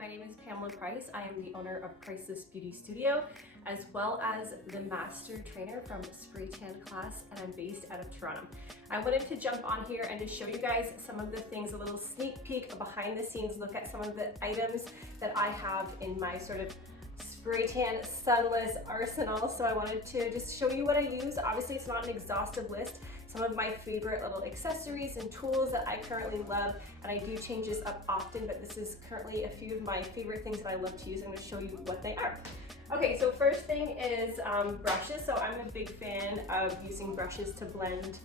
my name is Pamela Price. I am the owner of Priceless Beauty Studio, as well as the master trainer from Spray Tan Class, and I'm based out of Toronto. I wanted to jump on here and to show you guys some of the things, a little sneak peek, a behind the scenes look at some of the items that I have in my sort of spray tan sunless arsenal. So I wanted to just show you what I use. Obviously it's not an exhaustive list. Some of my favorite little accessories and tools that I currently love, and I do change this up often, but this is currently a few of my favorite things that I love to use. I'm going to show you what they are. Okay, so first thing is brushes. So I'm a big fan of using brushes to blend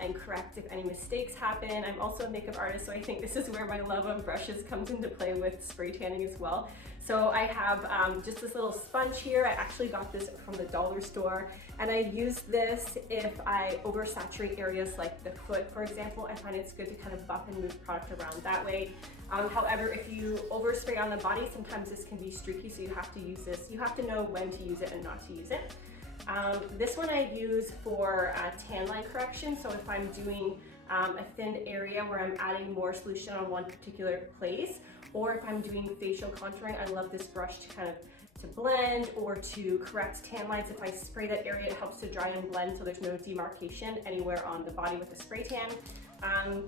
and correct if any mistakes happen. I'm also a makeup artist, so I think this is where my love of brushes comes into play with spray tanning as well. So I have just this little sponge here. I actually got this from the dollar store, and I use this if I oversaturate areas like the foot, for example. I find it's good to kind of buff and move product around that way. However, if you overspray on the body, sometimes this can be streaky, so you have to use this. You have to know when to use it and not to use it. This one I use for tan line correction. So if I'm doing a thin area where I'm adding more solution on one particular place, or if I'm doing facial contouring, I love this brush to kind of blend or to correct tan lines. If I spray that area, it helps to dry and blend so there's no demarcation anywhere on the body with the spray tan.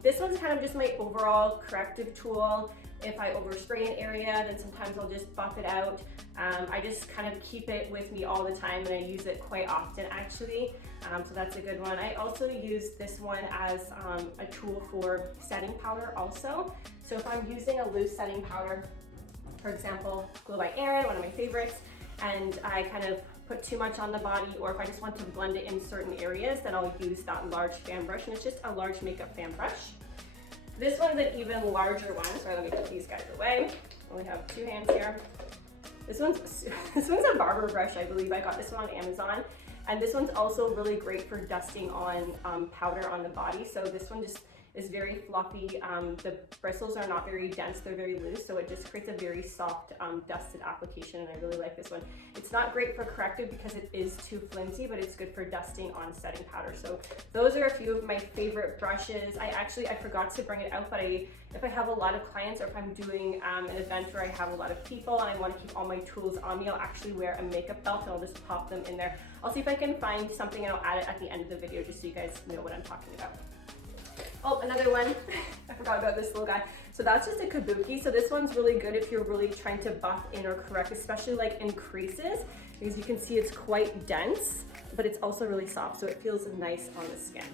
This one's kind of just my overall corrective tool. If I overspray an area, then sometimes I'll just buff it out. I just kind of keep it with me all the time, and I use it quite often actually. So that's a good one. I also use this one as a tool for setting powder also. So if I'm using a loose setting powder, for example, Glow by Erin, one of my favorites, and I kind of put too much on the body, or if I just want to blend it in certain areas, then I'll use that large fan brush, and it's just a large makeup fan brush. This one's an even larger one, so let me put these guys away. I only have two hands here. This one's a barber brush, I believe. I got this one on Amazon, and this one's also really great for dusting on powder on the body. So this one just is very fluffy. The bristles are not very dense, they're very loose, so it just creates a very soft dusted application, and I really like this one. It's not great for corrective because it is too flimsy, but it's good for dusting on setting powder. So those are a few of my favorite brushes. I forgot to bring it out, but if I have a lot of clients, or if I'm doing an event where I have a lot of people and I want to keep all my tools on me, I'll actually wear a makeup belt and I'll just pop them in there. I'll see if I can find something and I'll add it at the end of the video just so you guys know what I'm talking about. Oh, another one. I forgot about this little guy. So that's just a kabuki. So this one's really good if you're really trying to buff in or correct, especially like in creases, because you can see it's quite dense, but it's also really soft, so it feels nice on the skin.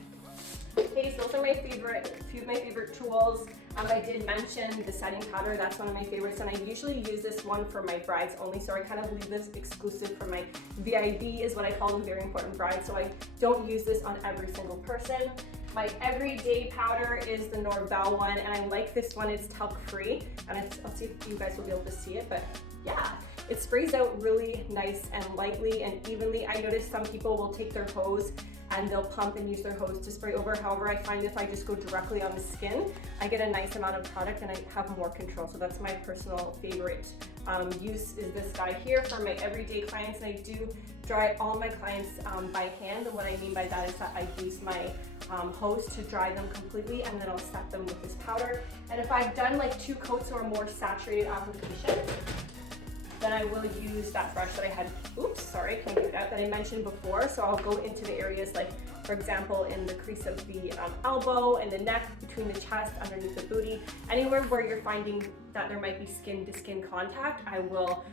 Okay, so those are my favorite, a few of my favorite tools. I did mention the setting powder. That's one of my favorites, and I usually use this one for my brides only, so I kind of leave this exclusive for my VIB, is what I call them, very important brides, so I don't use this on every single person. My everyday powder is the Norvell one, and I like this one. It's talc free, and I'll see if you guys will be able to see it, but yeah, it sprays out really nice and lightly and evenly. I notice some people will take their hose and they'll pump and use their hose to spray over. However, I find if I just go directly on the skin, I get a nice amount of product and I have more control. So that's my personal favorite use, is this guy here for my everyday clients. And I do dry all my clients by hand, and what I mean by that is that I use my hose to dry them completely, and then I'll set them with this powder. And if I've done like 2 coats or more saturated application, then I will use that brush that I had, oops, sorry, can't get it out, that I mentioned before. So I'll go into the areas like, for example, in the crease of the elbow and the neck, between the chest, underneath the booty, anywhere where you're finding that there might be skin to skin contact, I will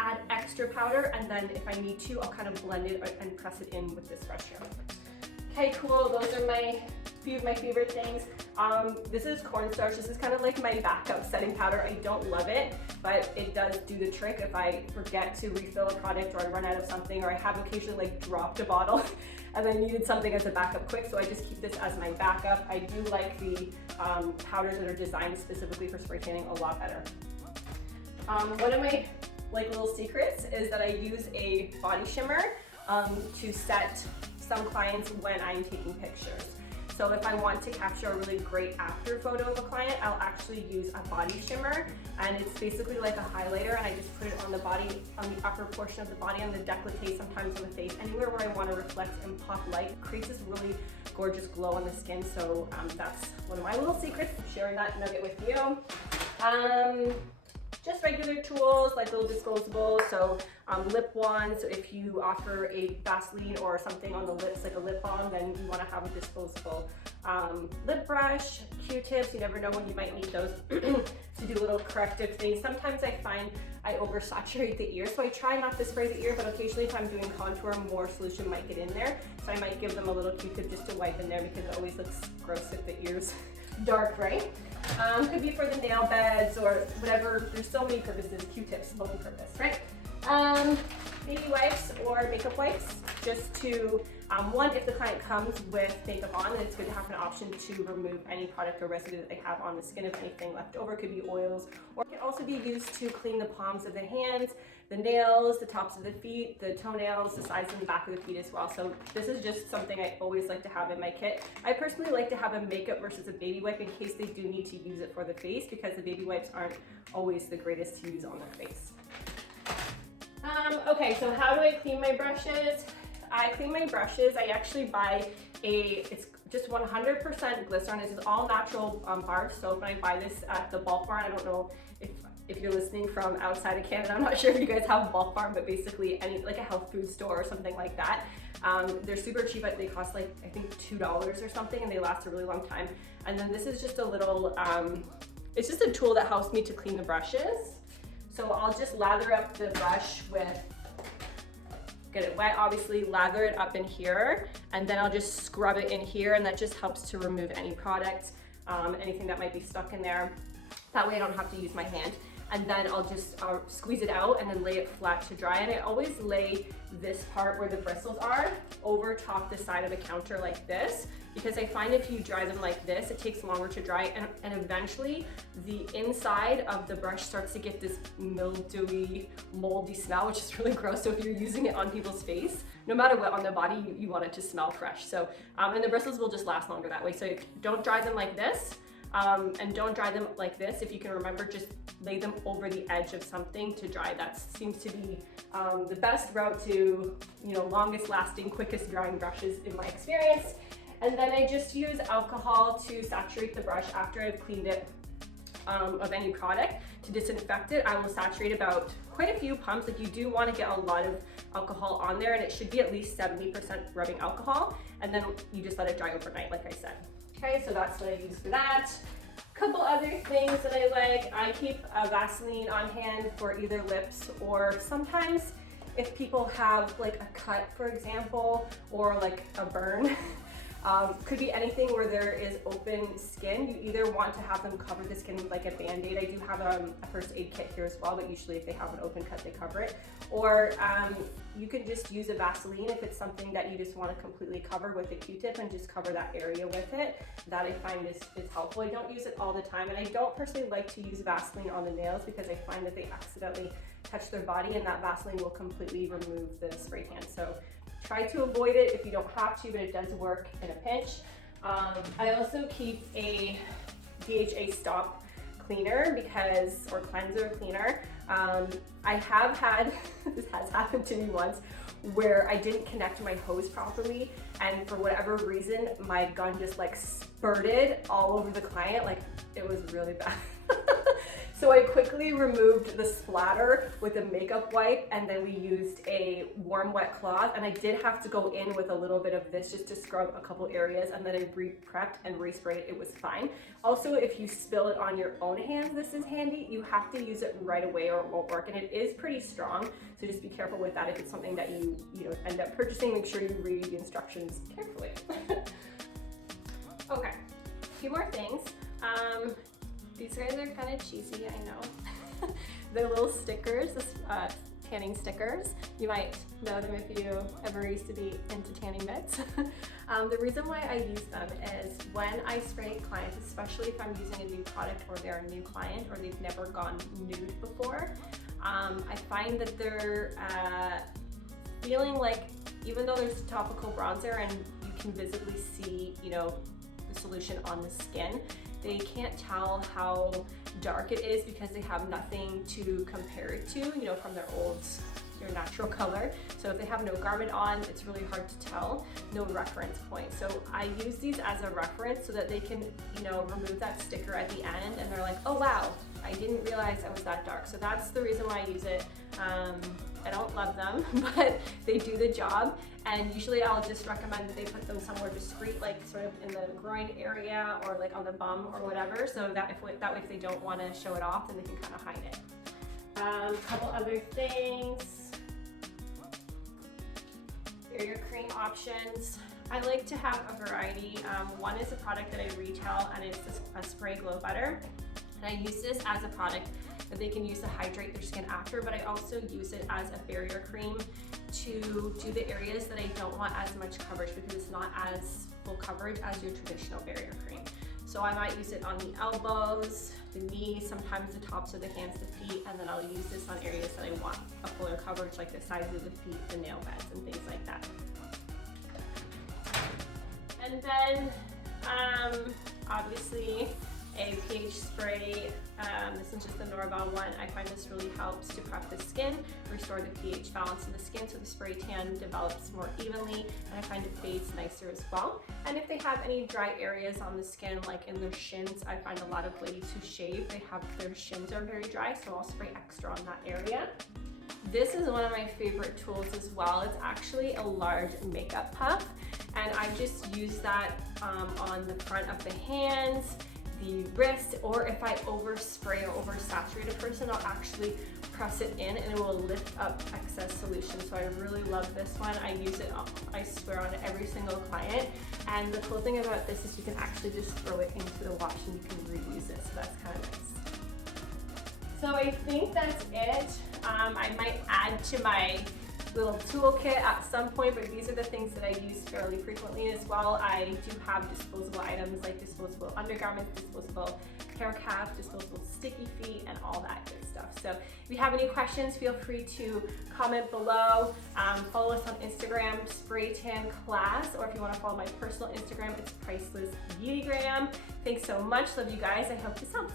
add extra powder, and then if I need to, I'll kind of blend it and press it in with this brush here. Okay, cool, those are few of my favorite things. This is cornstarch. This is kind of like my backup setting powder. I don't love it, but it does do the trick if I forget to refill a product, or I run out of something, or I have occasionally like dropped a bottle and then needed something as a backup quick, so I just keep this as my backup. I do like the powders that are designed specifically for spray tanning a lot better. One of my little secrets is that I use a body shimmer to set some clients when I'm taking pictures. So if I want to capture a really great after photo of a client, I'll actually use a body shimmer, and it's basically like a highlighter, and I just put it on the body, on the upper portion of the body, on the décolleté, sometimes on the face, anywhere where I want to reflect and pop light. It creates this really gorgeous glow on the skin, so that's one of my little secrets. I'm sharing that nugget with you. just regular tools like little disposable. So lip wands, so if you offer a Vaseline or something on the lips like a lip balm, then you want to have a disposable lip brush, Q-tips. You never know when you might need those to do little corrective things. Sometimes I find I oversaturate the ear, so I try not to spray the ear, but occasionally if I'm doing contour, more solution might get in there. So I might give them a little Q-tip just to wipe in there, because it always looks gross if the ear's dark, right? Could be for the nail beds or whatever. There's so many purposes, Q-tips, multi-purpose, right? Baby wipes or makeup wipes, just to, one, if the client comes with makeup on, then it's good to have an option to remove any product or residue that they have on the skin. If anything left over, could be oils, or it can also be used to clean the palms of the hands, the nails, the tops of the feet, the toenails, the sides and the back of the feet as well. So this is just something I always like to have in my kit. I personally like to have a makeup versus a baby wipe in case they do need to use it for the face, because the baby wipes aren't always the greatest to use on their face. Okay, so how do I clean my brushes? I clean my brushes. I actually buy it's just 100% glycerin. This is all natural bar soap, and I buy this at the Bulk Barn. I don't know if you're listening from outside of Canada. I'm not sure if you guys have Bulk Barn, but basically any, like a health food store or something like that. They're super cheap, but they cost like, I think $2 or something, and they last a really long time. And then this is just a little, it's just a tool that helps me to clean the brushes. So I'll just lather up the brush with, get it wet, obviously, lather it up in here, and then I'll just scrub it in here, and that just helps to remove any product, anything that might be stuck in there. That way I don't have to use my hand. And then I'll just squeeze it out and then lay it flat to dry. And I always lay this part where the bristles are over top the side of the counter like this, because I find if you dry them like this, it takes longer to dry, and eventually the inside of the brush starts to get this mildewy, moldy smell, which is really gross. So if you're using it on people's face, no matter what on the body, you want it to smell fresh. So, and the bristles will just last longer that way. So don't dry them like this. And don't dry them like this. If you can remember, just lay them over the edge of something to dry. That seems to be the best route to, longest lasting, quickest drying brushes in my experience. And then I just use alcohol to saturate the brush after I've cleaned it of any product. To disinfect it, I will saturate about quite a few pumps. Like, you do want to get a lot of alcohol on there, and it should be at least 70% rubbing alcohol. And then you just let it dry overnight, like I said. Okay, so that's what I use for that. Couple other things that I like. I keep a Vaseline on hand for either lips, or sometimes if people have like a cut, for example, or like a burn. Could be anything where there is open skin. You either want to have them cover the skin with like a band-aid. I do have a first aid kit here as well, but usually if they have an open cut, they cover it. Or you can just use a Vaseline if it's something that you just want to completely cover with a Q-tip, and just cover that area with it. That I find is helpful. I don't use it all the time, and I don't personally like to use Vaseline on the nails, because I find that they accidentally touch their body, and that Vaseline will completely remove the spray tan. So try to avoid it if you don't have to, but it does work in a pinch. I also keep a DHA stop cleaner or cleanser cleaner. I have had, this has happened to me once, where I didn't connect my hose properly, and for whatever reason, my gun just like spurted all over the client. Like, it was really bad. So I quickly removed the splatter with a makeup wipe, and then we used a warm wet cloth, and I did have to go in with a little bit of this just to scrub a couple areas, and then I re-prepped and resprayed it. It was fine. Also, if you spill it on your own hands, this is handy. You have to use it right away or it won't work, and it is pretty strong, so just be careful with that. If it's something that you end up purchasing, make sure you read the instructions carefully. Okay, a few more things. These guys are kind of cheesy, I know. They're little stickers, tanning stickers. You might know them if you ever used to be into tanning beds. The reason why I use them is when I spray clients, especially if I'm using a new product or they're a new client or they've never gone nude before, I find that they're feeling like, even though there's topical bronzer and you can visibly see, the solution on the skin, they can't tell how dark it is because they have nothing to compare it to, from their natural color. So if they have no garment on, it's really hard to tell, no reference point. So I use these as a reference so that they can, remove that sticker at the end, and they're like, oh wow, I didn't realize I was that dark. So that's the reason why I use it. I don't love them, but they do the job. And usually I'll just recommend that they put them somewhere discreet, like sort of in the groin area or like on the bum or whatever, so that that way if they don't want to show it off, then they can kind of hide it. A couple other things. Barrier cream options. I like to have a variety. One is a product that I retail, and it's a spray glow butter. And I use this as a product that they can use to hydrate their skin after, but I also use it as a barrier cream to do the areas that I don't want as much coverage, because it's not as full coverage as your traditional barrier cream. So I might use it on the elbows, the knees, sometimes the tops of the hands, the feet, and then I'll use this on areas that I want a fuller coverage, like the sides of the feet, the nail beds, and things like that. And then obviously a pH spray. This is just the Norval one. I find this really helps to prep the skin, restore the pH balance in the skin so the spray tan develops more evenly, and I find it fades nicer as well. And if they have any dry areas on the skin, like in their shins, I find a lot of ladies who shave, their shins are very dry, so I'll spray extra on that area. This is one of my favorite tools as well. It's actually a large makeup puff, and I just use that on the front of the hands, the wrist, or if I overspray or oversaturate a person, I'll actually press it in and it will lift up excess solution. So I really love this one. I use it, I swear, on every single client. And the cool thing about this is you can actually just throw it into the wash and you can reuse it. So that's kind of nice. So I think that's it. I might add to my little toolkit at some point, but these are the things that I use fairly frequently as well. I do have disposable items like disposable undergarments, disposable hair cap, disposable sticky feet, and all that good stuff. So if you have any questions, feel free to comment below. Follow us on Instagram, Spray Tan Class, or if you want to follow my personal Instagram, it's Priceless Beautygram. Thanks so much. Love you guys. I hope this helps.